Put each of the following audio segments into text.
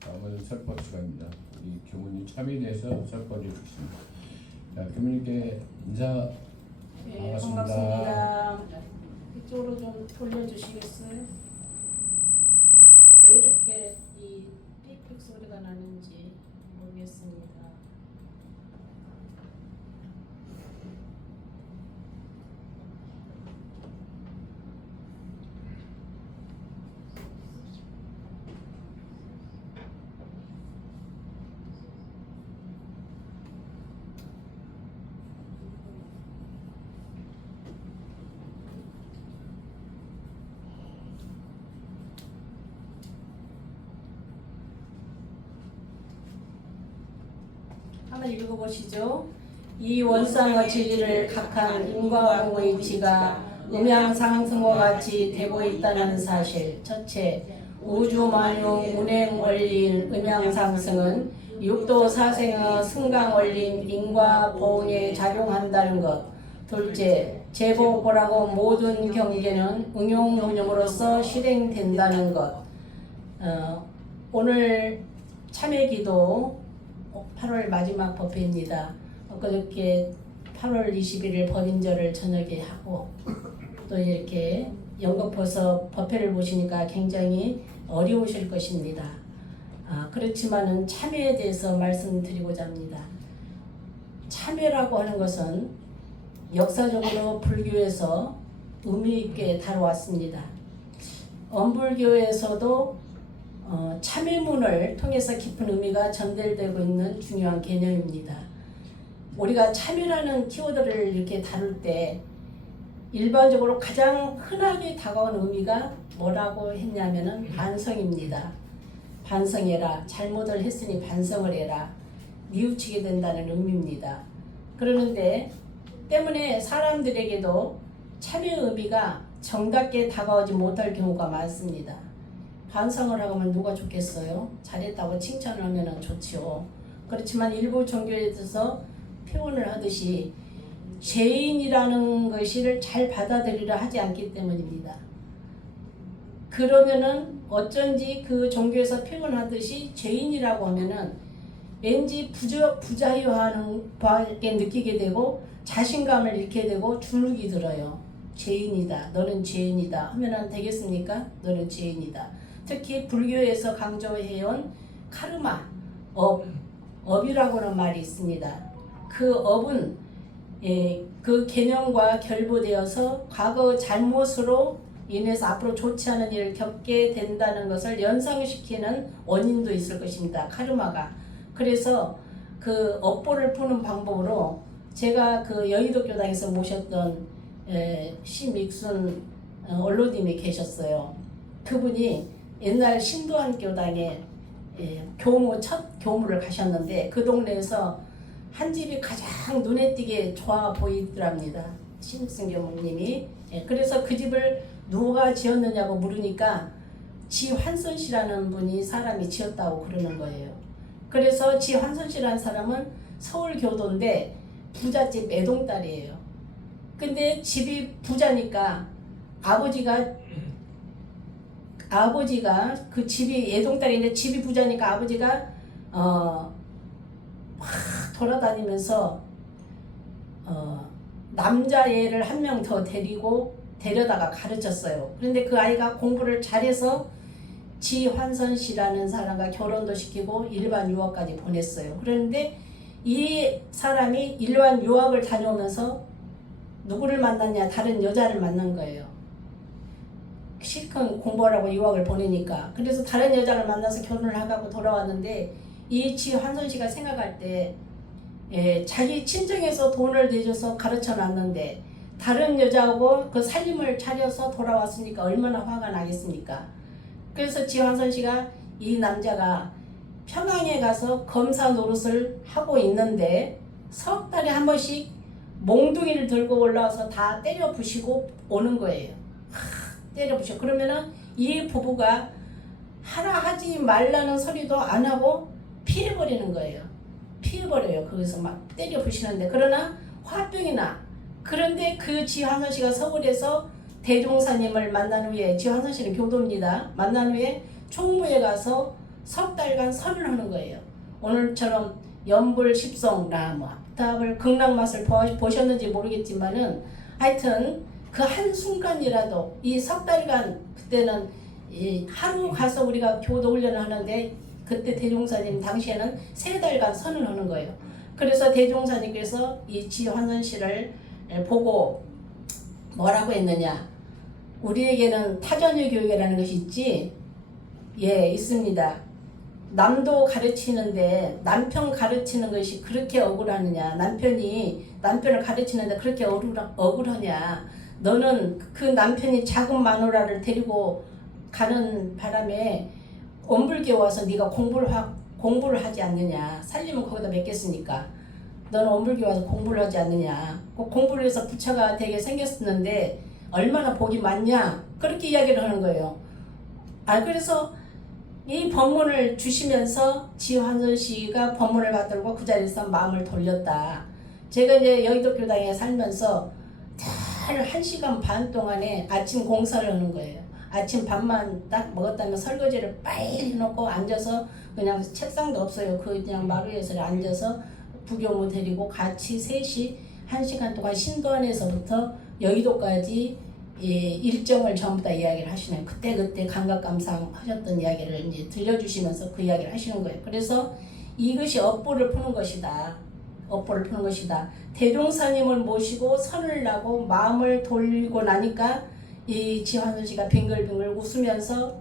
다음은 설법 시간입니다. 우리 교무님 참여에 대해서 설법을 해주십니다. 교무님께 인사. 네, 반갑습니다. 반갑습니다. 이쪽으로 좀 돌려주시겠어요? 왜 이렇게 이 삑삑 소리가 나는지 모르겠습니다. 한번 읽어보시죠. 이 원상의 진리를 각한 인과응의 이치가 음양상승과 같이 되고 있다는 사실. 첫째, 우주 만유 운행 원리인 음양상승은 육도 사생의 승강 원리인 인과 보응에 작용한다는 것. 둘째, 제보보라고 모든 경계는 응용론용으로서 실행된다는 것. 오늘 참회기도 8월 마지막 법회입니다. 엊그저께 8월 21일 법인절을 저녁에 하고 또 이렇게 연거포서 법회를 보시니까 굉장히 어려우실 것입니다. 그렇지만은 참회에 대해서 말씀드리고자 합니다. 참회라고 하는 것은 역사적으로 불교에서 의미 있게 다뤄왔습니다. 엄불교에서도 참회문을 통해서 깊은 의미가 전달되고 있는 중요한 개념입니다. 우리가 참회라는 키워드를 이렇게 다룰 때 일반적으로 가장 흔하게 다가온 의미가 뭐라고 했냐면은 반성입니다. 반성해라. 잘못을 했으니 반성을 해라. 뉘우치게 된다는 의미입니다. 그러는데 때문에 사람들에게도 참회의 의미가 정답게 다가오지 못할 경우가 많습니다. 반성을 하면 누가 좋겠어요? 잘했다고 칭찬을 하면 좋지요. 그렇지만 일부 종교에서 표현을 하듯이 죄인이라는 것을 잘 받아들이려 하지 않기 때문입니다. 그러면은 어쩐지 그 종교에서 표현하듯이 죄인이라고 하면은 왠지 부자유하는 바에 느끼게 되고 자신감을 잃게 되고 주눅이 들어요. 죄인이다. 너는 죄인이다. 하면은 되겠습니까? 너는 죄인이다. 특히 불교에서 강조해온 카르마, 업이라고는 말이 있습니다. 그 업은 그 개념과 결부되어서 과거 잘못으로 인해서 앞으로 좋지 않은 일을 겪게 된다는 것을 연상시키는 원인도 있을 것입니다. 카르마가. 그래서 그 업보를 푸는 방법으로 제가 그 여의도 교당에서 모셨던 심익순 원로님이 계셨어요. 그분이 옛날 신도한 교당에 첫 교무를 가셨는데 그 동네에서 한 집이 가장 눈에 띄게 좋아 보이더랍니다. 심익순 교무님이. 그래서 그 집을 누가 지었느냐고 물으니까 지환선 씨라는 분이 사람이 지었다고 그러는 거예요. 그래서 지환선 씨라는 사람은 서울 교도인데 부잣집 애동딸이에요. 근데 집이 부자니까 아버지가 그 집이 애동딸인데 집이 부자니까 아버지가 막 돌아다니면서 남자애를 한 명 더 데려다가 가르쳤어요. 그런데 그 아이가 공부를 잘해서 지환선 씨라는 사람과 결혼도 시키고 일반 유학까지 보냈어요. 그런데 이 사람이 일반 유학을 다녀오면서 누구를 만났냐? 다른 여자를 만난 거예요. 실컷 공부하라고 유학을 보내니까. 그래서 다른 여자를 만나서 결혼을 하고 돌아왔는데 이 지환선 씨가 생각할 때 자기 친정에서 돈을 대줘서 가르쳐 놨는데 다른 여자하고 그 살림을 차려서 돌아왔으니까 얼마나 화가 나겠습니까? 그래서 지환선 씨가 이 남자가 평양에 가서 검사 노릇을 하고 있는데 석 달에 한 번씩 몽둥이를 들고 올라와서 다 때려 부시고 오는 거예요. 때려 부셔. 그러면은 이 부부가 하라 하지 말라는 소리도 안 하고 피해버리는 거예요. 피해버려요. 거기서 막 때려 부시는데. 그러나 화병이나. 그런데 그 지환선 씨가 서울에서 대종사님을 만난 후에, 지환선 씨는 교도입니다. 만난 후에 총무에 가서 석 달간 선을 하는 거예요. 오늘처럼 연불 십성 뭐 답을 극락맛을 보셨는지 모르겠지만은 하여튼 그 한순간이라도 이 석 달간, 그때는 이 하루 가서 우리가 교도 훈련을 하는데 그때 대종사님 당시에는 3달간 선을 하는 거예요. 그래서 대종사님께서 이 지환선 씨를 보고 뭐라고 했느냐, 우리에게는 타전의 교육이라는 것이 있지. 예, 있습니다. 남도 가르치는데 남편 가르치는 것이 그렇게 억울하느냐, 남편을 가르치는데 그렇게 억울하냐, 너는 그 남편이 작은 마누라를 데리고 가는 바람에 엄불교에 와서 네가 공부를 하지 않느냐, 살림은 거기다 맡겼으니까 너는 엄불교에 와서 공부를 하지 않느냐, 공부를 해서 부처가 되게 생겼었는데 얼마나 복이 많냐, 그렇게 이야기를 하는 거예요. 그래서 이 법문을 주시면서 지환선 씨가 법문을 받들고 그 자리에서 마음을 돌렸다. 제가 이제 여의도 교당에 살면서 잘 1시간 반 동안에 아침 공사를 하는 거예요. 아침 밥만 딱 먹었다면 설거지를 빨리 해놓고 앉아서, 그냥 책상도 없어요. 그냥 마루에서 앉아서 부교무 데리고 같이 셋이 1시간 동안 신도안에서부터 여의도까지 일정을 전부 다 이야기를 하시네요. 그때 감각감상 하셨던 이야기를 이제 들려주시면서 그 이야기를 하시는 거예요. 그래서 이것이 업보를 푸는 것이다. 업보를 푸는 것이다. 대종사님을 모시고 선을 나고 마음을 돌리고 나니까 이 지환선 씨가 빙글빙글 웃으면서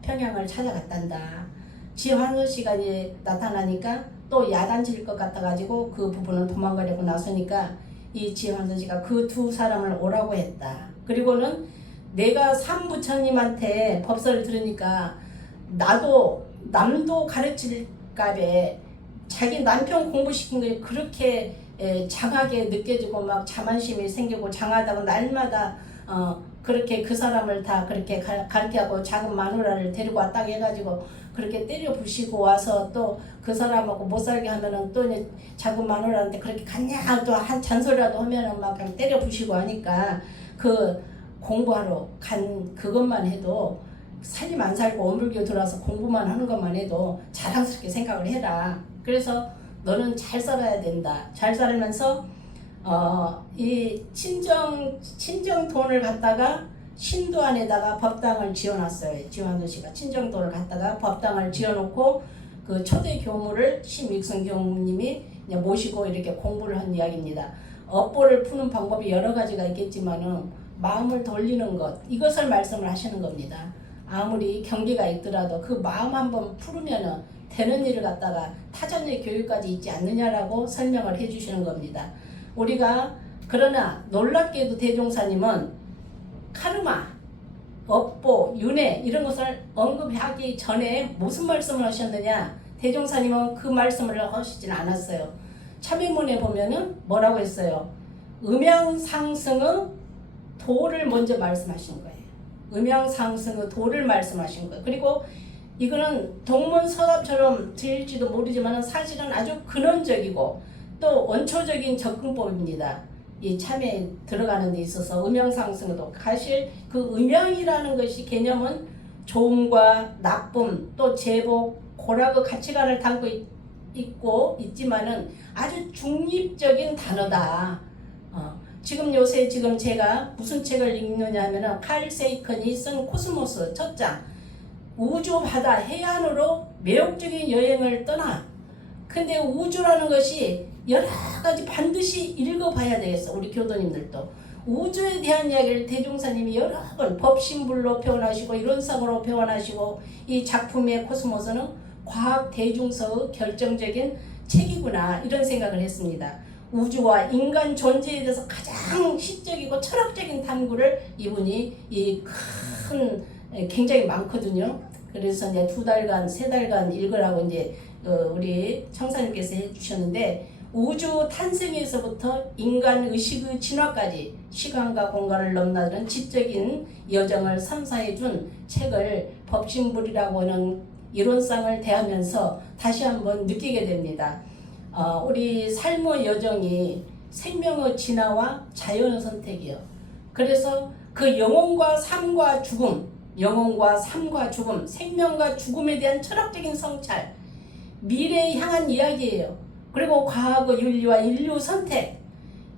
평양을 찾아갔단다. 지환선 씨가 이제 나타나니까 또 야단칠 것 같아가지고 그 부부는 도망가려고 나서니까 이 지환선 씨가 그 2 사람을 오라고 했다. 그리고는 내가 삼부처님한테 법설을 들으니까 남도 가르칠 값에 자기 남편 공부시킨 게 그렇게 장하게 느껴지고 막 자만심이 생기고 장하다고 날마다 그렇게 그 사람을 다 그렇게 가르치고 작은 마누라를 데리고 왔다고 해가지고 그렇게 때려 부시고 와서 또 그 사람하고 못 살게 하면은 또 이제 작은 마누라한테 그렇게 갔냐 또 한 잔소리라도 하면은 막 그냥 때려 부시고 하니까 그 공부하러 간 그것만 해도 살림 안 살고 엄불교 들어와서 공부만 하는 것만 해도 자랑스럽게 생각을 해라. 그래서 너는 잘 살아야 된다. 잘 살면서 이 친정 돈을 갖다가 신도 안에다가 법당을 지어놨어요. 지환선 씨가 친정 돈을 갖다가 법당을 지어놓고 그 초대 교무를 심익승 교무님이 모시고 이렇게 공부를 한 이야기입니다. 업보를 푸는 방법이 여러 가지가 있겠지만은 마음을 돌리는 것, 이것을 말씀을 하시는 겁니다. 아무리 경계가 있더라도 그 마음 한번 풀으면은 되는 일을 갖다가 타전의 교육까지 있지 않느냐라고 설명을 해주시는 겁니다. 우리가 그러나 놀랍게도 대종사님은 카르마, 업보, 윤회 이런 것을 언급하기 전에 무슨 말씀을 하셨느냐, 대종사님은 그 말씀을 하시진 않았어요. 참회문에 보면은 뭐라고 했어요? 음양상승의 도를 먼저 말씀하신 거예요. 음양상승의 도를 말씀하신 거예요. 그리고 이거는 동문서답처럼 들릴지도 모르지만 사실은 아주 근원적이고 또 원초적인 접근법입니다. 이 참에 들어가는 데 있어서 음양상승도 사실 그 음양이라는 것이 개념은 좋음과 나쁨 또 제복 고락의 가치관을 담고 있지만은 아주 중립적인 단어다. 지금 요새 제가 무슨 책을 읽느냐 하면은 칼 세이컨이 쓴 코스모스 첫 장, 우주 바다 해안으로 매혹적인 여행을 떠나. 근데 우주라는 것이 여러 가지 반드시 읽어봐야 되겠어. 우리 교도님들도 우주에 대한 이야기를 대종사님이 여러 번 법신불로 표현하시고 이론상으로 표현하시고 이 작품의 코스모스는 과학 대중서의 결정적인 책이구나 이런 생각을 했습니다. 우주와 인간 존재에 대해서 가장 시적이고 철학적인 탐구를 이분이 이 큰 굉장히 많거든요. 그래서 이제 2달간, 3달간 읽으라고 이제 우리 청사님께서 해주셨는데, 우주 탄생에서부터 인간 의식의 진화까지 시간과 공간을 넘나드는 지적인 여정을 선사해준 책을 법신불이라고 하는 이론상을 대하면서 다시 한번 느끼게 됩니다. 우리 삶의 여정이 생명의 진화와 자연의 선택이요. 그래서 그 영혼과 삶과 죽음, 생명과 죽음에 대한 철학적인 성찰, 미래에 향한 이야기예요. 그리고 과학의 윤리와 인류 선택.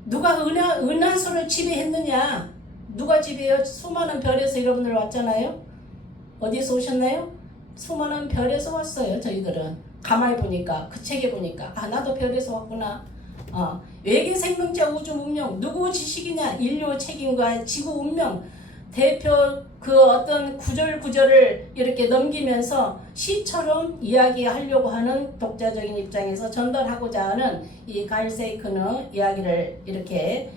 누가 은하수를 지배했느냐? 누가 지배해요? 수많은 별에서 여러분들 왔잖아요. 어디서 오셨나요? 수많은 별에서 왔어요. 저희들은 가만히 보니까, 그 책에 보니까 나도 별에서 왔구나. 외계 생명체 우주 문명 누구 지식이냐? 인류 책임과 지구 운명. 대표 그 어떤 구절구절을 이렇게 넘기면서 시처럼 이야기하려고 하는 독자적인 입장에서 전달하고자 하는 이 가일 세이큰의 이야기를 이렇게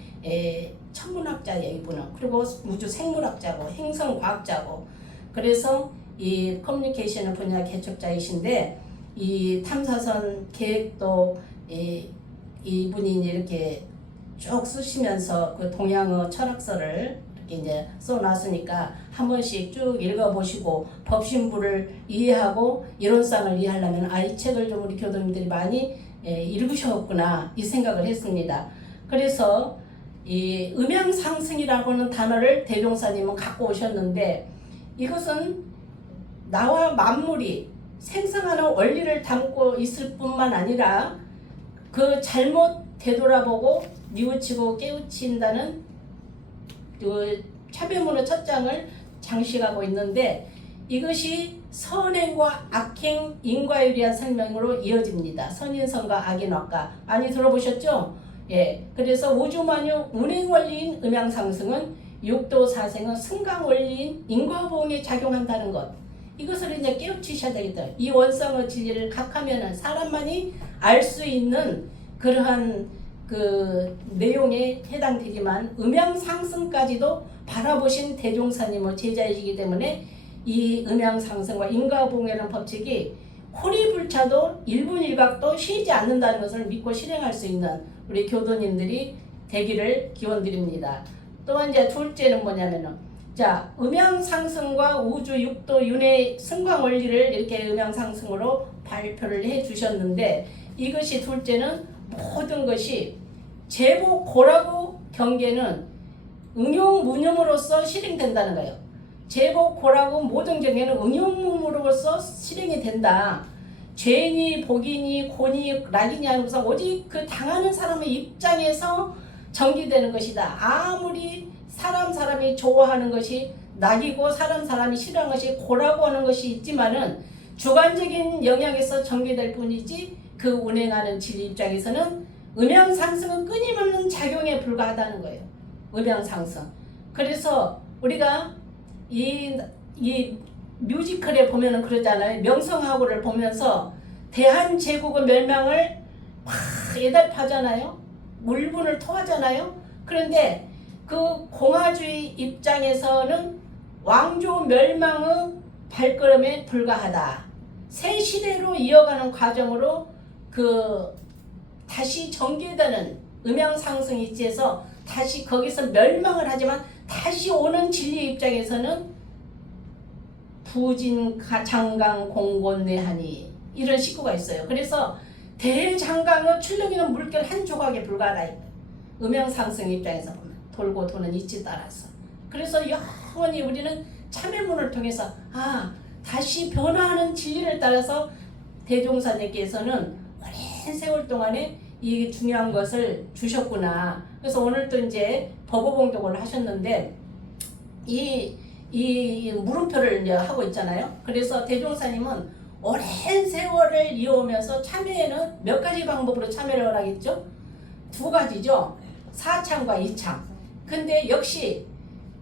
천문학자예요, 이분은. 그리고 우주 생물학자고 행성과학자고. 그래서 이 커뮤니케이션 분야 개척자이신데, 이 탐사선 계획도 이분이 이렇게 쭉 쓰시면서 그 동양어 철학서를 이제 써놨으니까 한 번씩 쭉 읽어보시고 법신부를 이해하고 이론상을 이해하려면 이 책을 좀 우리 교도님들이 많이 읽으셨구나 이 생각을 했습니다. 그래서 이 음양상승이라고 하는 단어를 대종사님은 갖고 오셨는데, 이것은 나와 만물이 생성하는 원리를 담고 있을 뿐만 아니라 그 잘못 되돌아보고 뉘우치고 깨우친다는 그 차별문의 첫 장을 장식하고 있는데, 이것이 선행과 악행 인과율이한 설명으로 이어집니다. 선인선과 악인악과 많이 들어보셨죠? 예. 그래서 우주만유 운행원리인 음양상승은 육도 사생은 승강원리인 인과보응에 작용한다는 것. 이것을 이제 깨우치셔야 되겠다. 이 원성의 진리를 각하면은 사람만이 알 수 있는 그러한 그 내용에 해당되지만 음양상승까지도 바라보신 대종사님의 제자이시기 때문에 이 음양상승과 인과보응이라는 법칙이 호리불차도 일분일각도 쉬지 않는다는 것을 믿고 실행할 수 있는 우리 교도님들이 되기를 기원드립니다. 또한 이제 둘째는 뭐냐면은, 자, 음양상승과 우주 육도 윤회 승광 원리를 이렇게 음양상승으로 발표를 해 주셨는데, 이것이 둘째는 모든 것이 제복 고라고 경계는 응용무념으로서 실행된다는 거예요. 제복 고라고 모든 경계는 응용무념으로서 실행이 된다. 죄니 복이니 고니 낙이니 하면서 오직 그 당하는 사람의 입장에서 전개되는 것이다. 아무리 사람이 좋아하는 것이 낙이고 사람이 싫어하는 것이 고라고 하는 것이 있지만은 주관적인 영향에서 전개될 뿐이지 그 운행하는 진리 입장에서는 음양상승은 끊임없는 작용에 불과하다는 거예요. 음양상승. 그래서 우리가 이 뮤지컬에 보면은 그러잖아요. 명성황후를 보면서 대한제국의 멸망을 막 예달파잖아요. 물분을 토하잖아요. 그런데 그 공화주의 입장에서는 왕조 멸망의 발걸음에 불과하다. 새 시대로 이어가는 과정으로 다시 전개되는 음양상승 이치에서 다시 거기서 멸망을 하지만 다시 오는 진리 입장에서는 부진 장강 공곤내하니 이런 식구가 있어요. 그래서 대장강의 출렁이는 물결 한 조각에 불과하다. 음양상승 입장에서 보면 돌고 도는 이치 따라서. 그래서 영원히 우리는 참회문을 통해서 다시 변화하는 진리를 따라서 대종사님께서는 오랜 세월 동안에 이 중요한 것을 주셨구나. 그래서 오늘 또 이제 법어봉독을 하셨는데 이 물음표를 이제 하고 있잖아요. 그래서 대종사님은 오랜 세월을 이어오면서 참여에는 몇 가지 방법으로 참여를 하겠죠? 2가지죠. 사창과 이창. 근데 역시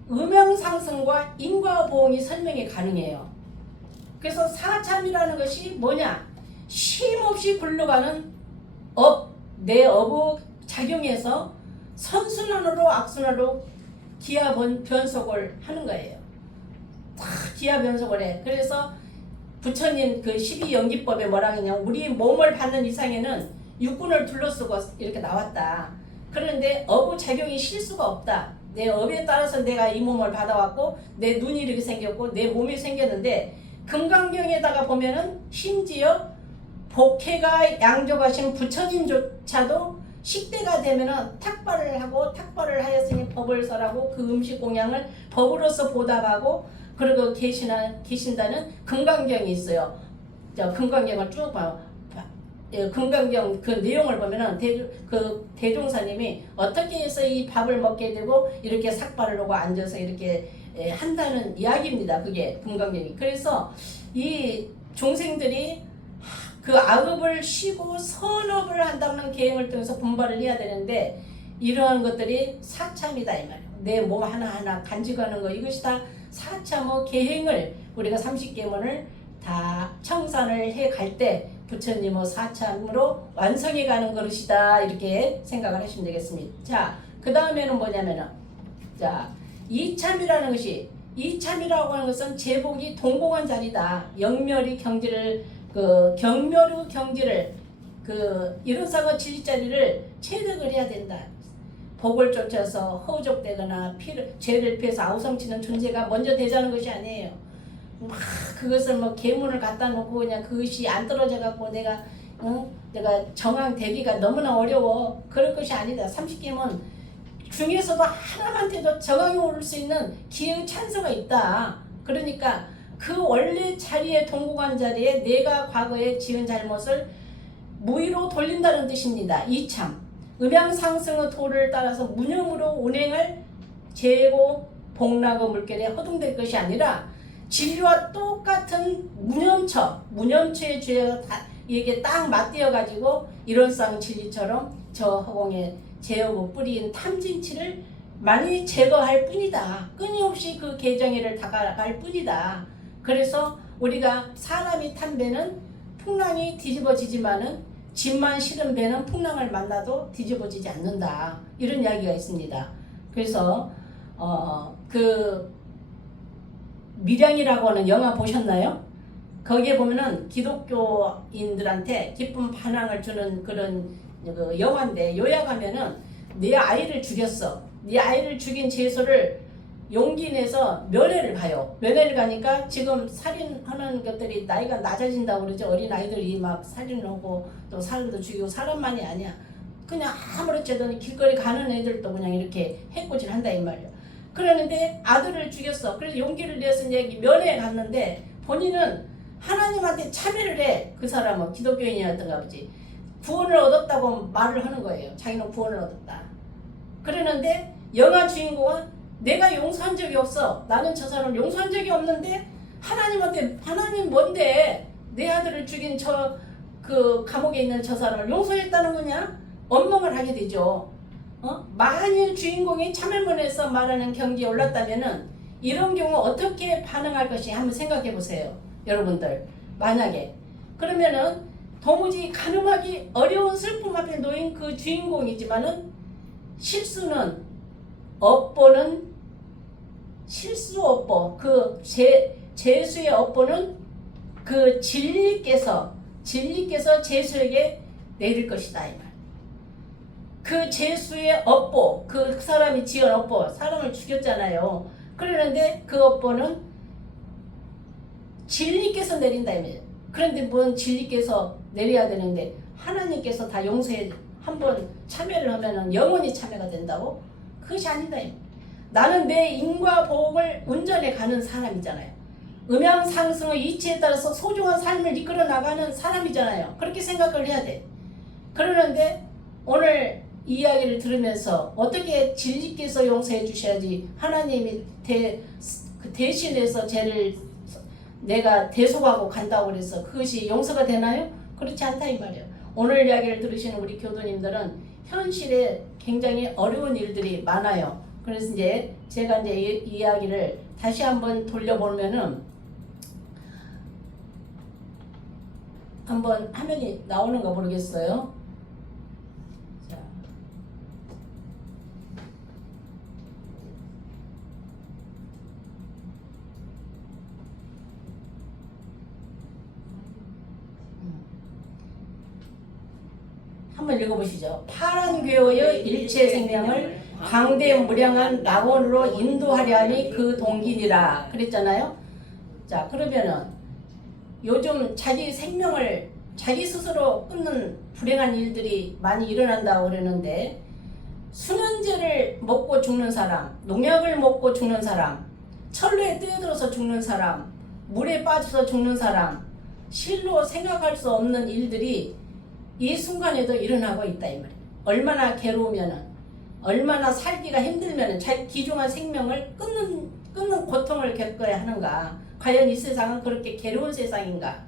음양상승과 인과보응이 설명이 가능해요. 그래서 사참이라는 것이 뭐냐? 쉼없이 굴러가는 내 업의 작용에서 선순환으로 악순환으로 기하 변속을 하는 거예요. 기하 변속을 해. 그래서 부처님 그 12연기법에 뭐라 하냐, 우리 몸을 받는 이상에는 육군을 둘러쓰고 이렇게 나왔다. 그런데 어부작용이 실수가 없다. 내 업에 따라서 내가 이 몸을 받아왔고 내 눈이 이렇게 생겼고 내 몸이 생겼는데, 금강경에다가 보면은 심지어 복해가 양조하신 부처님조차도 식대가 되면은 탁발을 하고, 탁발을 하였으니 법을 설하고 그 음식 공양을 법으로서 보답하고 그러고 계신다는 금강경이 있어요. 저 금강경을 쭉 봐. 금강경 그 내용을 보면은 대종사님이 어떻게 해서 이 밥을 먹게 되고 이렇게 삭발을 하고 앉아서 이렇게 한다는 이야기입니다. 그게 금강경이. 그래서 이 종생들이 그 악업을 쉬고 선업을 한다는 계행을 통해서 분발을 해야 되는데, 이러한 것들이 사참이다 이 말이에요. 내 몸 하나하나 간직하는 거, 이것이 다 사참의 계행을 우리가 30계문을 다 청산을 해 갈 때 부처님의 사참으로 완성해 가는 것이다, 이렇게 생각을 하시면 되겠습니다. 자, 그 다음에는 뭐냐면은, 자, 이참이라는 것이, 이참이라고 하는 것은 제복이 동공한 자리다. 영멸이 경지를 경멸의 경지를 이론상의 진리자리를 체득을 해야 된다. 복을 쫓아서 허족되거나 죄를 피해서 아우성치는 존재가 먼저 되자는 것이 아니에요. 막 그것을 뭐 계문을 갖다 놓고 그냥 그것이 안 떨어져 갖고 내가 정황되기가 너무나 어려워. 그럴 것이 아니다. 30계문 중에서도 하나만테도 정황이 오를 수 있는 기의 찬스가 있다. 그러니까 그 원래 자리에, 동공한 자리에 내가 과거에 지은 잘못을 무의로 돌린다는 뜻입니다. 이참, 음양상승의 도를 따라서 무념으로 운행할 재고 복락의 물결에 허둥댈 것이 아니라 진리와 똑같은 무념처의 죄가 이게 딱 맞대어 가지고 이론상 진리처럼 저 허공에 제어고 뿌린 탐진치를 많이 제거할 뿐이다. 끊임없이 그 계정애를 다가갈 뿐이다. 그래서 우리가 사람이 탄 배는 풍랑이 뒤집어지지만은 짐만 실은 배는 풍랑을 만나도 뒤집어지지 않는다. 이런 이야기가 있습니다. 그래서 그 밀양이라고 하는 영화 보셨나요? 거기에 보면은 기독교인들한테 기쁜 반항을 주는 그런 그 영화인데, 요약하면은 내 아이를 죽였어. 네 아이를 죽인 죄수를 용기 내서 면회를 가요. 면회를 가니까 지금 살인하는 것들이 나이가 낮아진다고 그러죠. 어린 아이들이 막 살인하고 또 사람도 죽이고, 사람만이 아니야. 그냥 아무렇지 않더니 길거리 가는 애들도 그냥 이렇게 해코지를 한다 이 말이야. 그러는데 아들을 죽였어. 그래서 용기를 내서 이제 면회에 갔는데 본인은 하나님한테 참여를 해. 그 사람은 기독교인이었던가 보지. 구원을 얻었다고 말을 하는 거예요. 자기는 구원을 얻었다. 그러는데 영화 주인공은 내가 용서한 적이 없어. 나는 저 사람을 용서한 적이 없는데 하나님한테, 하나님 뭔데 내 아들을 죽인 그 감옥에 있는 저 사람을 용서했다는 거냐? 원망을 하게 되죠. 만일 주인공이 참회문에서 말하는 경지에 올랐다면은 이런 경우 어떻게 반응할 것이 한번 생각해 보세요. 여러분들 만약에 그러면은 도무지 가늠하기 어려운 슬픔 앞에 놓인 그 주인공이지만은 실수는 업보는 실수 업보, 그 죄수의 업보는 그 진리께서 죄수에게 내릴 것이다 이 말. 그 죄수의 업보, 그 사람이 지은 업보, 사람을 죽였잖아요. 그러는데 그 업보는 진리께서 내린다 이 말. 그런데 뭔 진리께서 내려야 되는데 하나님께서 다 용서해, 한번 참여를 하면은 영원히 참여가 된다고? 그것이 아니다. 나는 내 인과 보험을 운전해 가는 사람이잖아요. 음양상승의 이치에 따라서 소중한 삶을 이끌어 나가는 사람이잖아요. 그렇게 생각을 해야 돼. 그러는데 오늘 이야기를 들으면서 어떻게 진리께서 용서해 주셔야지 하나님이 대신해서 죄를 내가 대속하고 간다고 그래서 그것이 용서가 되나요? 그렇지 않다 이 말이에요. 오늘 이야기를 들으시는 우리 교도님들은 현실에 굉장히 어려운 일들이 많아요. 그래서 이제 제가 이제 이 이야기를 다시 한번 돌려보면은 한번 화면이 나오는가 모르겠어요. 자. 한번 읽어보시죠. 파란 괴어의 일체 생명을 광대무량한 낙원으로 인도하려 함이 그 동기니라 그랬잖아요. 자, 그러면은 요즘 자기 생명을 자기 스스로 끊는 불행한 일들이 많이 일어난다고 그러는데, 수면제를 먹고 죽는 사람, 농약을 먹고 죽는 사람, 철로에 뛰어들어서 죽는 사람, 물에 빠져서 죽는 사람, 실로 생각할 수 없는 일들이 이 순간에도 일어나고 있다 이 말이에요. 얼마나 괴로우면은, 얼마나 살기가 힘들면은 자기 귀중한 생명을 끊는 고통을 겪어야 하는가. 과연 이 세상은 그렇게 괴로운 세상인가.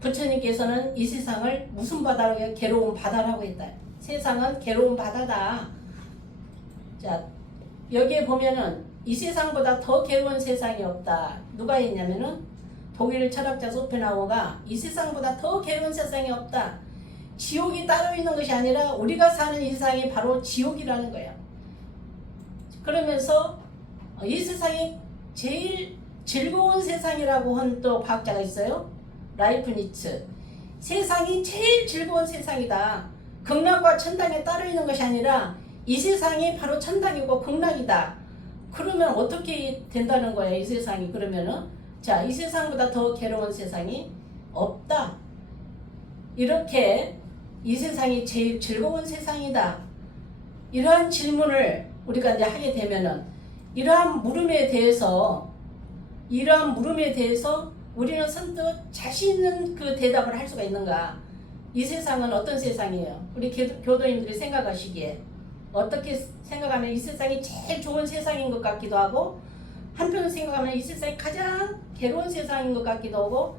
부처님께서는 이 세상을 무슨 바다라고 해요? 괴로운 바다라고 했다. 세상은 괴로운 바다다. 자, 여기에 보면은 이 세상보다 더 괴로운 세상이 없다. 누가 했냐면은 독일 철학자 소펜하우어가 이 세상보다 더 괴로운 세상이 없다. 지옥이 따로 있는 것이 아니라 우리가 사는 이 세상이 바로 지옥이라는 거예요. 그러면서 이 세상이 제일 즐거운 세상이라고 한 또 과학자가 있어요. 라이프니츠. 세상이 제일 즐거운 세상이다. 극락과 천당에 따로 있는 것이 아니라 이 세상이 바로 천당이고 극락이다. 그러면 어떻게 된다는 거예요, 이 세상이? 그러면은 자, 이 세상보다 더 괴로운 세상이 없다. 이렇게 이 세상이 제일 즐거운 세상이다. 이러한 질문을 우리가 이제 하게 되면은 이러한 물음에 대해서 우리는 선뜻 자신 있는 그 대답을 할 수가 있는가? 이 세상은 어떤 세상이에요? 우리 교도님들이 생각하시기에 어떻게 생각하면 이 세상이 제일 좋은 세상인 것 같기도 하고, 한편 생각하면 이 세상이 가장 괴로운 세상인 것 같기도 하고,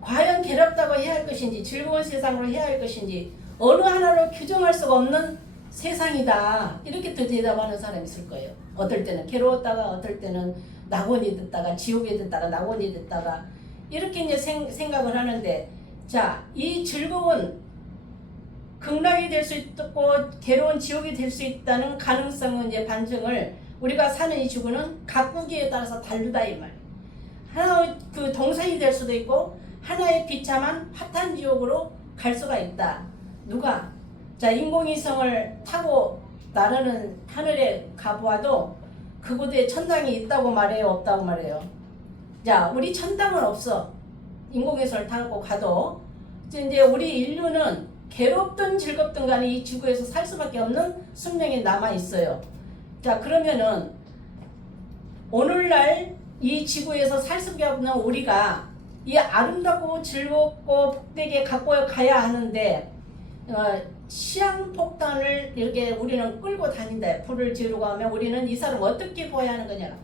과연 괴롭다고 해야 할 것인지 즐거운 세상으로 해야 할 것인지 어느 하나로 규정할 수가 없는 세상이다. 이렇게 또 대답하는 사람이 있을 거예요. 어떨 때는 괴로웠다가, 어떨 때는 낙원이 됐다가, 지옥이 됐다가, 낙원이 됐다가, 이렇게 이제 생각을 하는데, 자, 이 즐거운 극락이 될 수 있고 괴로운 지옥이 될 수 있다는 가능성은 이제 반증을 우리가 사는 이 지구는 각국에 따라서 다르다 이 말. 하나의 그 동산이 될 수도 있고 하나의 비참한 핫한 지옥으로 갈 수가 있다. 누가? 자, 인공위성을 타고 나르는 하늘에 가보아도 그곳에 천당이 있다고 말해요, 없다고 말해요? 자, 우리 천당은 없어. 인공위성을 타고 가도 이제 우리 인류는 괴롭든 즐겁든 간에 이 지구에서 살 수밖에 없는 숙명이 남아 있어요. 자, 그러면은 오늘날 이 지구에서 살 수밖에 없는 우리가 이 아름답고 즐겁고 복되게 갖고 가야 하는데 시한폭탄을 이렇게 우리는 끌고 다닌다. 불을 지르고 하면 우리는 이 사람 어떻게 보아야 하는 거냐.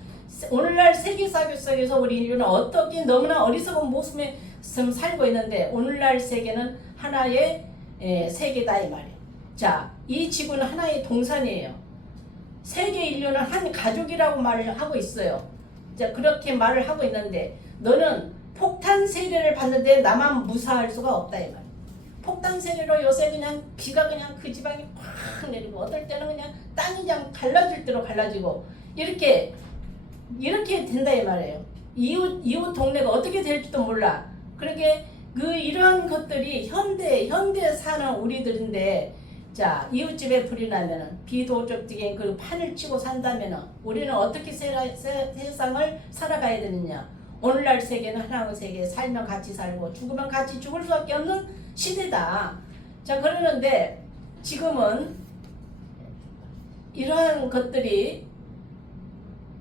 오늘날 세계사교 속에서 우리 인류는 어떻게 너무나 어리석은 모습에 살고 있는데, 오늘날 세계는 하나의 세계다 이 말이에요. 자, 이 지구는 하나의 동산이에요. 세계 인류는 한 가족이라고 말을 하고 있어요. 자, 그렇게 말을 하고 있는데 너는 폭탄 세례를 받는데 나만 무사할 수가 없다 이 말이에요. 폭탄 세례로 요새 그냥 비가 그냥 그 지방에 팍 내리고, 어떨 때는 그냥 땅이 그냥 갈라질 대로 갈라지고, 이렇게 된다 이 말이에요. 이웃 동네가 어떻게 될지도 몰라. 그렇게 이러한 것들이 현대 사는 우리들인데, 자, 이웃집에 불이 나면은 비도덕적인 그 판을 치고 산다면은 우리는 어떻게 세상을 살아가야 되느냐. 오늘날 세계는 하나의 세계, 살면 같이 살고 죽으면 같이 죽을 수밖에 없는 시대다. 자, 그러는데 지금은 이러한 것들이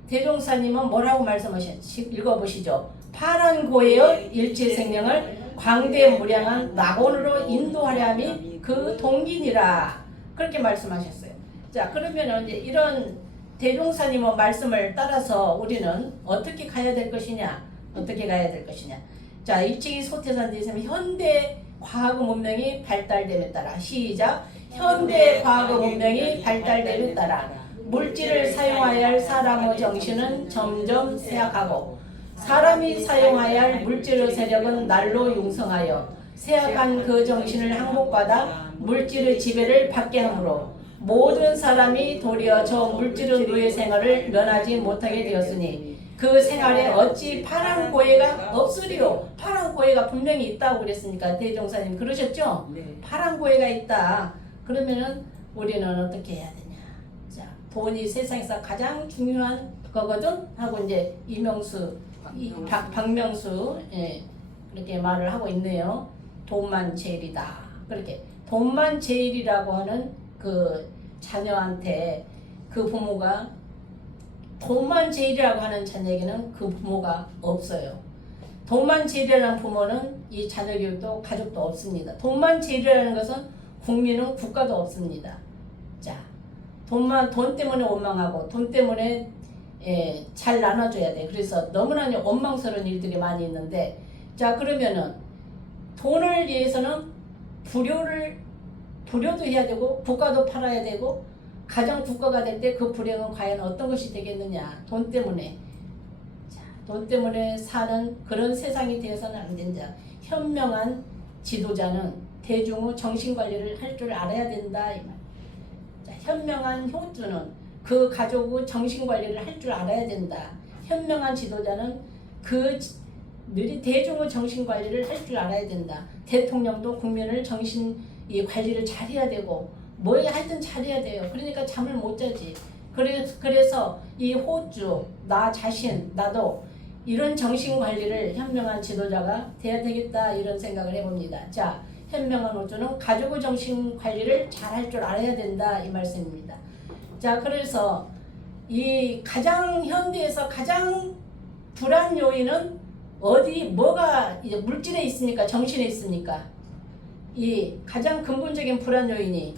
대종사님은 뭐라고 말씀하셨지? 읽어보시죠. 파란 고의 일체 생명을 광대무량한 낙원으로 인도하려 함이 그 동기니라. 그렇게 말씀하셨어요. 자, 그러면 이제 이런 대종사님의 말씀을 따라서 우리는 어떻게 가야 될 것이냐? 자, 일찍이 소태산 대에서는 현대 과학 문명이 발달됨에 따라, 시작. 현대 과학 문명이 발달됨에 따라 물질을 사용하여야 할 사람의 정신은 점점 쇠약하고, 사람이 사용하여야 할 물질의 세력은 날로 융성하여 쇠약한 그 정신을 항복받아 물질의 지배를 받게 하므로 모든 사람이 도리어 저 물질의 노예 생활을 면하지 못하게 되었으니, 그 생활에 어찌 파란 고해가 없으리요. 파란 고해가 분명히 있다고 그랬으니까 대종사님 그러셨죠? 네. 파란 고해가 있다. 그러면은 우리는 어떻게 해야 되냐? 자, 돈이 세상에서 가장 중요한 거거든 하고 이제 이명수, 박명수 그렇게 말을 하고 있네요. 돈만 제일이다. 그렇게 돈만 제일이라고 하는 그 자녀한테 그 부모가 돈만 제일이라고 하는 자녀에게는 그 부모가 없어요. 돈만 제일이라는 부모는 이 자녀 교육도 가족도 없습니다. 돈만 제일이라는 것은 국민은 국가도 없습니다. 자, 돈 때문에 원망하고 돈 때문에 잘 나눠줘야 돼. 그래서 너무나 원망스러운 일들이 많이 있는데, 자 그러면은 돈을 위해서는 불효도 해야 되고 국가도 팔아야 되고 가정 국가가 될 때 그 불행은 과연 어떤 것이 되겠느냐. 돈 때문에. 자, 돈 때문에 사는 그런 세상이 되어서는 안 된다. 현명한 지도자는 대중의 정신관리를 할 줄 알아야 된다. 이 말. 자, 현명한 효주는 그 가족의 정신관리를 할 줄 알아야 된다. 현명한 지도자는 늘 대중의 정신관리를 할 줄 알아야 된다. 대통령도 국민을 이 관리를 잘해야 되고 뭐 하여튼 잘해야 돼요. 그러니까 잠을 못 자지. 그래서 이 호주, 나 자신, 나도 이런 정신관리를 현명한 지도자가 돼야 되겠다 이런 생각을 해봅니다. 자, 현명한 호주는 가족의 정신관리를 잘 할 줄 알아야 된다 이 말씀입니다. 자, 그래서 이 현대에서 가장 불안 요인은 뭐가 이제 물질에 있습니까? 정신에 있습니까? 이 가장 근본적인 불안 요인이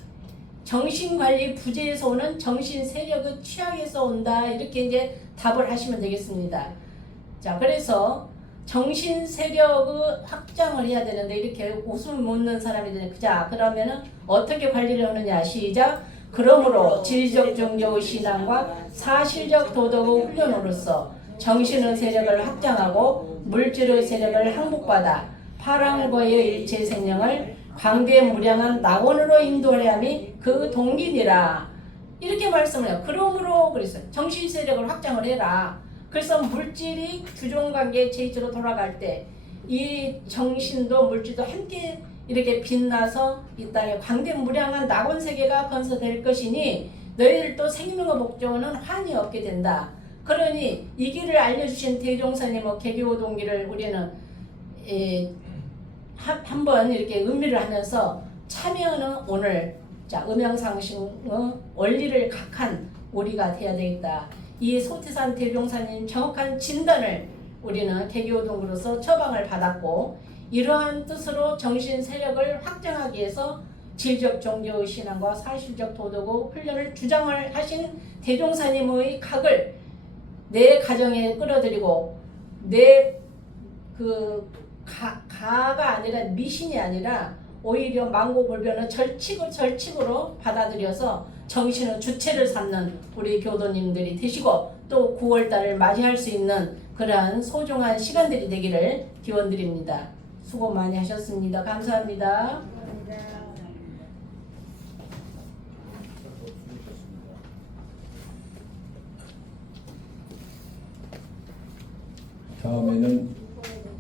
정신관리 부재에서 오는 정신 세력의 취약에서 온다. 이렇게 이제 답을 하시면 되겠습니다. 자, 그래서 정신 세력의 확장을 해야 되는데 이렇게 웃음을 묻는 사람이 되는. 자, 그러면은 어떻게 관리를 하느냐? 시작. 그러므로 질적 종교의 신앙과 사실적 도덕의 훈련으로서 정신의 세력을 확장하고 물질의 세력을 항복받아 파랑과의 일체 생명을 광대무량한 낙원으로 인도해야 함이 그 동기니라. 이렇게 말씀을 해요. 그러므로 그랬어요. 정신 세력을 확장을 해라. 그래서 물질이 규종관계 제2로 돌아갈 때 이 정신도 물질도 함께 이렇게 빛나서 이 땅에 광대무량한 낙원 세계가 건설될 것이니 너희들도 생명의 목적은 환히 얻게 된다. 그러니 이 길을 알려주신 대종사님의 개교 동기를 우리는 한번 이렇게 의미를 하면서 참여하는 오늘 자 음양상식의 원리를 각한 우리가 돼야 되겠다. 이 소태산 대종사님 정확한 진단을 우리는 개교 동기로서 처방을 받았고 이러한 뜻으로 정신 세력을 확장하기 위해서 질적 종교의 신앙과 사실적 도덕의 훈련을 주장을 하신 대종사님의 각을 내 가정에 끌어들이고 내 가가 아니라 미신이 아니라 오히려 망고불변의 절칙으로 받아들여서 정신의 주체를 삼는 우리 교도님들이 되시고 또 9월달을 맞이할 수 있는 그러한 소중한 시간들이 되기를 기원드립니다. 수고 많이 하셨습니다. 감사합니다. 다음에는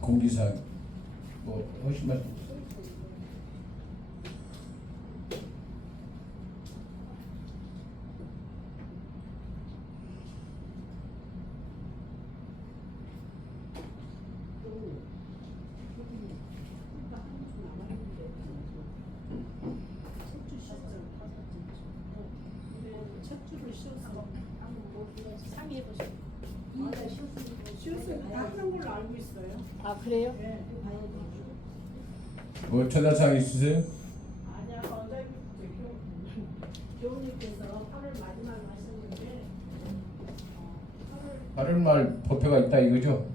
공지사항 하실 말씀. 다 하는 걸로 알고 있어요. 아 그래요? 네. 뭐 전화사항 있으세요? 아니야, 어제 교우님께서 8월 마지막 하셨는데 8월 말 법회가 있다 이거죠?